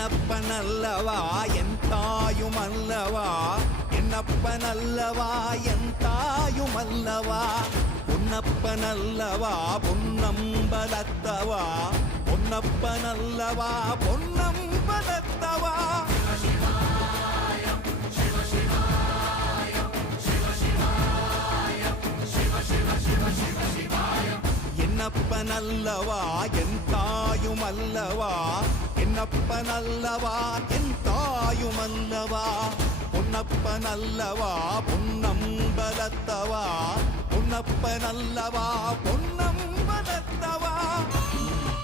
என்னப்பனல்லவா என் தாயுமல்லவா, என்னப்பனல்லவா என் தாயுமல்லவா, பொன்னப்பனல்லவா பொன்னம்பலத்தவா, பொன்னப்பனல்லவா பொன்னம்பலத்தவா. என்னப்பனல்லவா என் தாயுமல்லவா, என்னப்பனல்லவா என் தாயுமல்லவா, பொன்னப்பனல்லவா பொன்னம்பலத்தவா, பொன்னப்பனல்லவா பொன்னம்பலத்தவா.